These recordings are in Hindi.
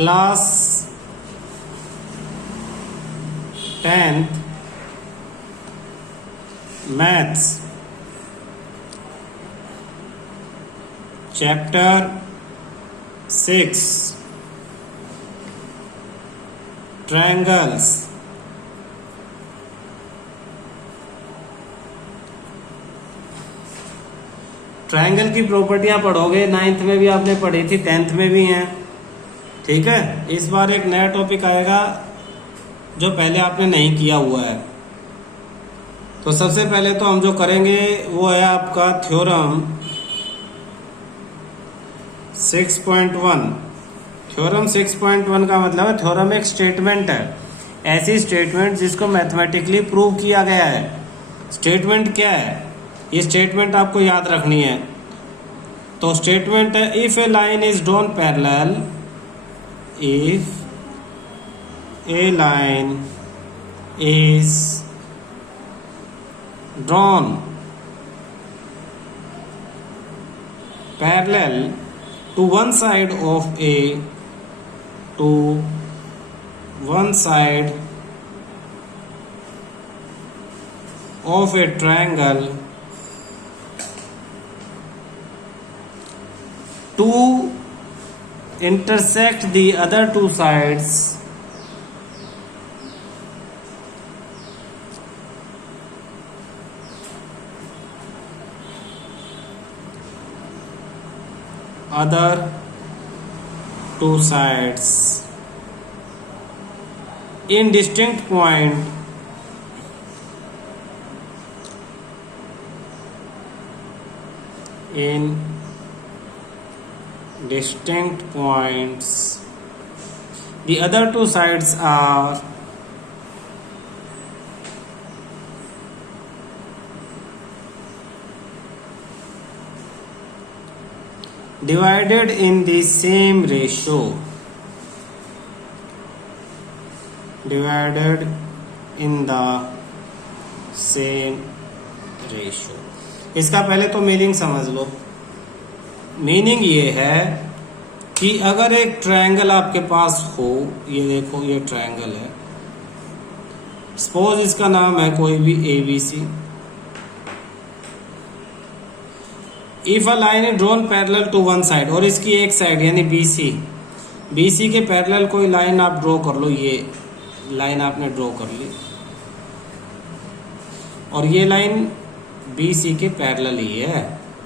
Class 10th maths chapter 6 triangles. Triangle की प्रॉपर्टियां पढ़ोगे, 9th में भी आपने पढ़ी थी, 10th में भी हैं। ठीक है, इस बार एक नया टॉपिक आएगा जो पहले आपने नहीं किया हुआ है। तो सबसे पहले तो हम जो करेंगे वो है आपका थ्योरम 6.1। थ्योरम 6.1 का मतलब है, थ्योरम एक स्टेटमेंट है, ऐसी स्टेटमेंट जिसको मैथमेटिकली प्रूव किया गया है। स्टेटमेंट क्या है, ये स्टेटमेंट आपको याद रखनी है। तो स्टेटमेंट है, if A line is drawn parallel, if A line is drawn parallel to one side of a to one side of a triangle to intersect the other two sides other two sides in distinct point in distinct points. The other two sides are divided in the same ratio. Divided in the same ratio. इसका पहले तो मीनिंग समझ लो। मीनिंग ये है कि अगर एक ट्रायंगल आपके पास हो, ये देखो ये ट्रायंगल है, सपोज इसका नाम है कोई भी ABC। If a line is drawn parallel to one side, और इसकी एक साइड यानी BC के पैरेलल कोई लाइन आप ड्रॉ कर लो, ये लाइन आपने ड्रॉ कर ली और ये लाइन BC के पैरेलल ही है,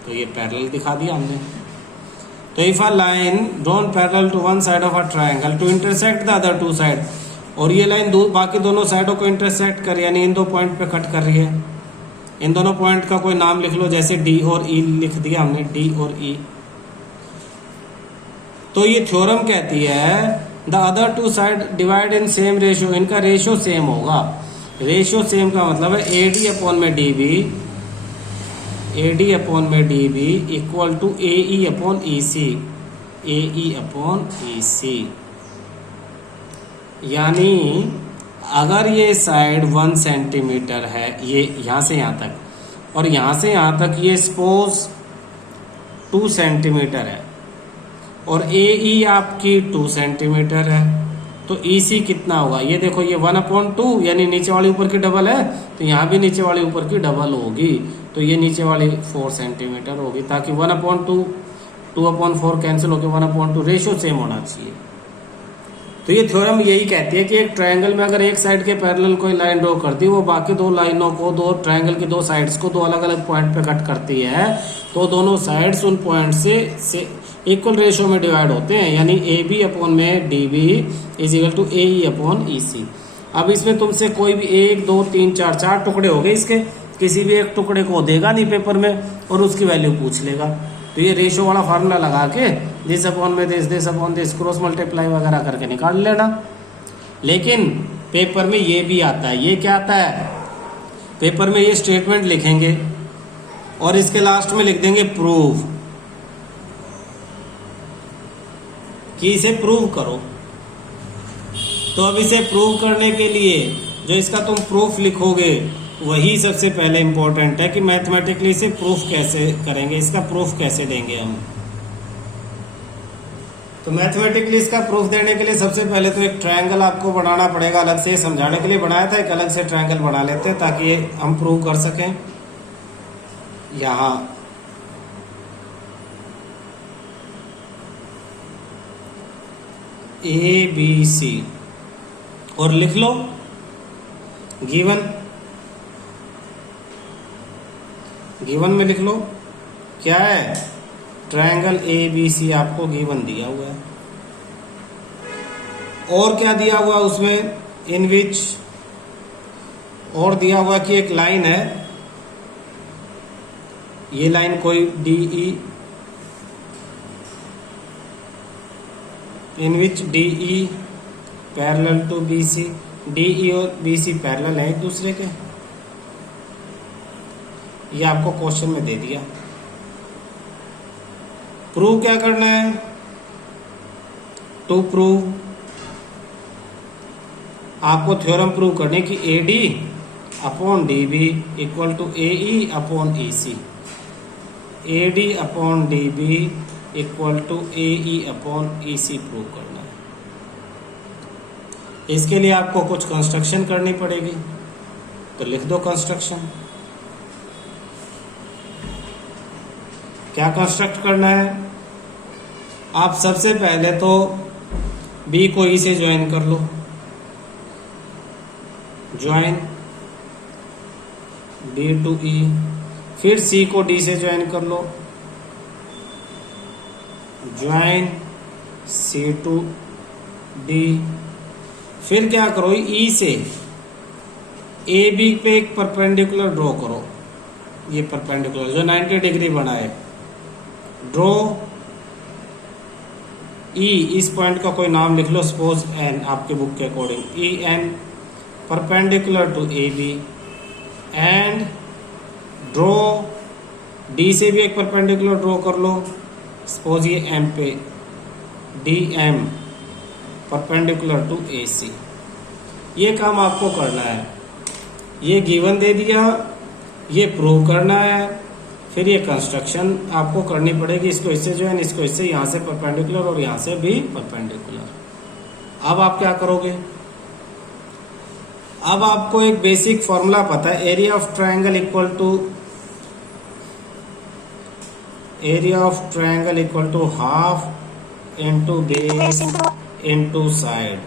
तो ये पैरेलल दिखा दिया हमने। तो if a line drawn parallel to one side of a triangle to intersect the other two side, और ये लाइन बाकी दोनों साइडों को इंटरसेक्ट कर, यानी इन दो पॉइंट पे कट कर रही है। इन दोनों पॉइंट का कोई नाम लिख लो, जैसे D और E लिख दिया हमने, D और E। तो ये थ्योरम कहती है the other two side divide in same ratio, इनका रेशियो सेम होगा। रेशियो सेम का मतलब है AD अपॉन में DB, AD अपॉन में DB equal to AE upon EC, AE upon EC। यानी अगर ये साइड 1 सेंटीमीटर है, ये यहां से यहां तक, और यहां से यहां तक ये सपोज 2 सेंटीमीटर है, और AE आपकी 2 सेंटीमीटर है, तो EC कितना होगा, ये देखो ये 1/2, यानी नीचे वाली ऊपर की डबल है, तो यहाँ भी नीचे वाली ऊपर की डबल होगी, तो ये नीचे वाली 4 सेंटीमीटर होगी, ताकि 1/2 2/4 कैंसिल होकर 1/2 रेशियो सेम होना चाहिए। तो ये थ्योरम यही कहती है कि एक ट्रायंगल में अगर एक साइड के पैरेलल कोई लाइन ड्रॉ करती है, वो बाकी दो लाइनों को, दो ट्रायंगल की दो साइड्स को दो अलग अलग पॉइंट पे कट करती है, तो दोनों साइड्स उन पॉइंट से इक्वल रेशियो में डिवाइड होते हैं, यानी AB अपॉन में DB is equal to AE upon EC। अब इसमें तुमसे कोई भी 1 2 3 4 टुकड़े हो गए इसके, किसी भी एक टुकड़े को देगा नहीं पेपर में और उसकी वैल्यू पूछ लेगा। तो ये रेशियो वाला फार्मूला लगा के दिस अपॉन में this upon this cross multiply वगैरह करके निकाल लेना। लेकिन पेपर में ये भी आता है, ये क्या आता है, पेपर में ये स्टेटमेंट लिखेंगे और इसके लास्ट में लिख देंगे प्रूव, कि इसे प्रूव करो। तो अब इसे प्रूव करने के लिए जो इसका तुम प्रूफ लिखोगे वही सबसे पहले इंपॉर्टेंट है कि मैथमेटिकली इसे प्रूफ कैसे करेंगे, इसका प्रूफ कैसे देंगे हम। तो मैथमेटिकली इसका प्रूफ देने के लिए सबसे पहले तो एक ट्रायंगल आपको बनाना पड़ेगा अलग से। समझाने के लिए बनाया था, एक अलग से ट्रायंगल बना लेते हैं ताकि ये हम प्रूव कर सकें। यहां ABC और लिख लो गिवन में लिख लो क्या है, ट्रायंगल ABC आपको गिवन दिया हुआ है। और क्या दिया हुआ उसमें, इन विच, और दिया हुआ कि एक लाइन है, ये लाइन कोई DE, in which DE parallel to BC, DE और BC पैरेलल है एक दूसरे के। ये आपको क्वेश्चन में दे दिया। प्रूव क्या करना है, टू प्रूव आपको थ्योरम प्रूव करने की AD upon DB equal to AE upon EC, AD upon DB equal to AE upon EC prove करना है। इसके लिए आपको कुछ कंस्ट्रक्शन करनी पड़ेगी, तो लिख दो कंस्ट्रक्शन। क्या कंस्ट्रक्ट करना है, आप सबसे पहले तो B को E से ज्वाइन कर लो, ज्वाइन B टू E, फिर C को D से ज्वाइन कर लो, ज्वाइन C टू D, फिर क्या करो, E से AB पे एक परपेंडिकुलर ड्रॉ करो, ये परपेंडिकुलर जो 90 डिग्री बना है, ड्रॉ E, इस पॉइंट का कोई नाम लिख लो, सपोज N आपके बुक के according, EN perpendicular to AB, and draw D से भी एक परपेंडिकुलर ड्रॉ कर लो, सपोज ये M पे, DM परपेंडिकुलर टू AC। ये काम आपको करना है, ये गिवन दे दिया, ये प्रूव करना है, फिर ये कंस्ट्रक्शन आपको करनी पड़ेगी, इसको इससे जो है, इसको इससे, यहां से परपेंडिकुलर और यहां से भी परपेंडिकुलर। अब आप क्या करोगे, अब आपको एक बेसिक फॉर्मूला पता है, area of triangle equal to half into base into side.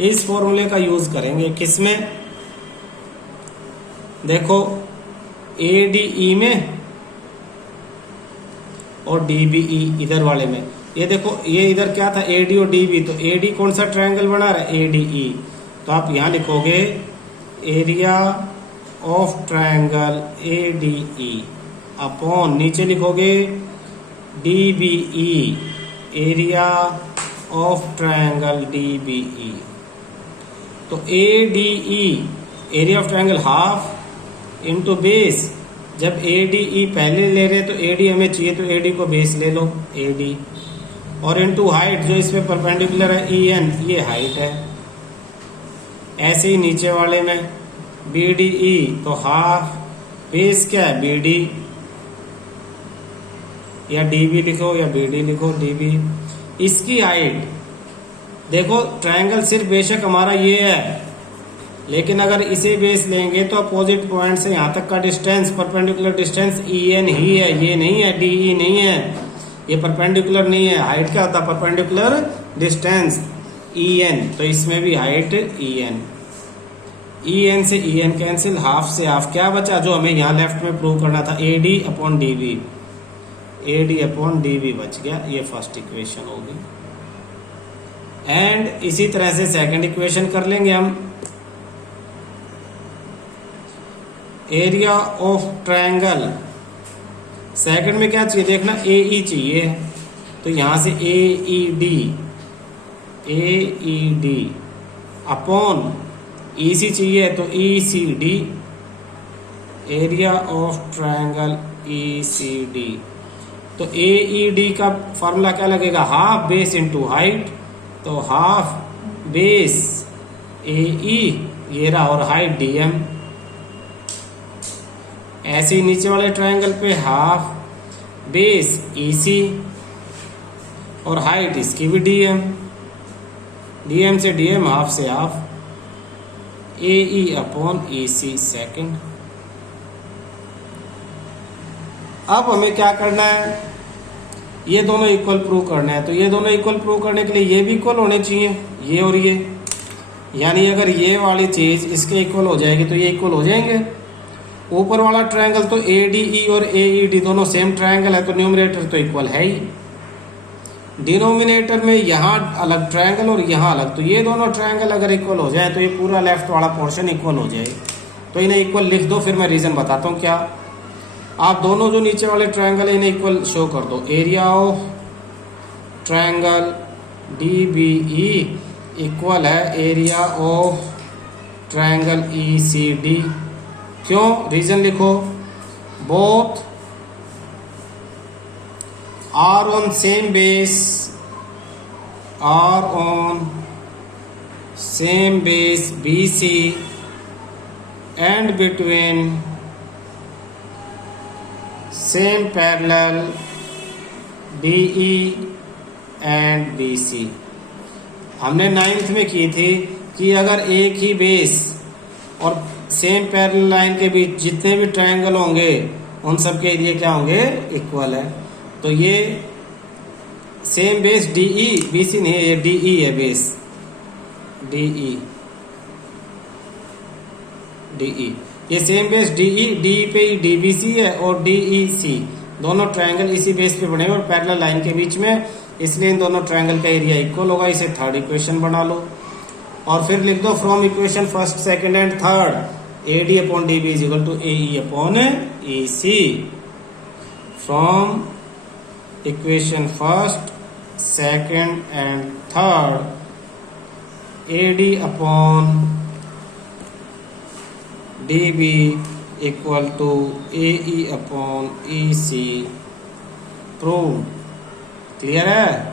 इस फॉर्मूले का यूज करेंगे किसमें, देखो ADE में और DBE इधर वाले में। ये देखो, ये इधर क्या था, AD और DB, तो AD कौन सा ट्रायंगल बना रहा है, ADE, तो आप यहां लिखोगे area of triangle ADE upon, नीचे लिखोगे DBE, area of triangle DBE। तो ADE area of triangle half into base, जब ADE पहले ले रहे तो AD हमें चाहिए, तो AD को बेस ले लो AD, और इनटू हाइट जो इसमें परपेंडिकुलर है EN, ये हाइट है। ऐसे ही नीचे वाले में BDE, तो हाफ बेस क्या है BD, या DB लिखो या BD लिखो, DB। इसकी हाइट देखो, ट्रायंगल सिर्फ बेशक हमारा ये है, लेकिन अगर इसे बेस लेंगे तो अपोजिट पॉइंट से यहां तक का डिस्टेंस, परपेंडिकुलर डिस्टेंस EN ही है, ये नहीं है, DE नहीं है, ये परपेंडिकुलर नहीं है। हाइट क्या होता है, परपेंडिकुलर डिस्टेंस EN, तो इसमें भी हाइट EN से EN कैंसिल, हाफ से हाफ, क्या बचा जो हमें यहाँ लेफ्ट में प्रूव करना था, AD upon DB, AD upon DB बच गया। ये फर्स्ट इक्वेशन होगी। एंड इसी तरह से सेकंड इक्वेशन कर लेंगे हम, एरिया ऑफ ट्रायंगल, सेकंड में क्या चाहिए देखना, AE चाहिए, तो यहां से AED अपॉन EC चाहिए, तो ECD, area of triangle ECD। तो AED का फॉर्मूला क्या लगेगा, हाफ बेस इंटू हाइट, तो हाफ बेस AE ये रहा, और हाइट DM। ऐसे ही नीचे वाले ट्रायंगल पे हाफ बेस EC और हाइट इसकी भी डीएम, डीएम से डीएम, हाफ से half, A E upon A C second. अब हमें क्या करना है, ये दोनों इक्वल प्रूव करना है। तो ये दोनों इक्वल प्रूव करने के लिए ये भी इक्वल होने चाहिए, ये और ये, यानी अगर ये वाली चीज इसके इक्वल हो जाएगी तो ये इक्वल हो जाएंगे। ऊपर वाला ट्रायंगल तो ए डी ई और ए ई डी दोनों सेम ट्रायंगल है, तो न्यूमरेटर तो इक्वल है ही। डिनोमिनेटर में यहाँ अलग ट्रायंगल और यहाँ अलग, तो ये दोनों ट्रायंगल अगर इक्वल हो जाए तो ये पूरा लेफ्ट वाला पोर्शन इक्वल हो जाए। तो इन्हें इक्वल लिख दो, फिर मैं रीजन बताता हूँ क्या। आप दोनों जो नीचे वाले ट्रायंगल है इन्हें इक्वल शो कर दो। Area of triangle D B E equal है area of triangle E C D. क्यों, रीजन लिखो, both are on same base, are on same base B C and between same parallel D E and B C. हमने 9th में की थी कि अगर एक ही बेस और सेम पैरेलल लाइन के बीच जितने भी ट्रायंगल होंगे उन सब के एरिया क्या होंगे, इक्वल है। तो ये same base D E, B C नहीं है, ये डी ई है base, D E, D E, ये same base D E, D E पे डी बी सी है और डी ई सी, दोनों ट्रायंगल इसी बेस पे बने और पैरेलल लाइन के बीच में, इसलिए इन दोनों ट्रायंगल का एरिया इक्वल होगा। इसे थर्ड इक्वेशन बना लो और फिर लिख दो from equation first, second and third, A D upon D B is equal to A E upon A C. From equation first, second and third, A D upon D B equal to A E upon A C. Prove. Clear है।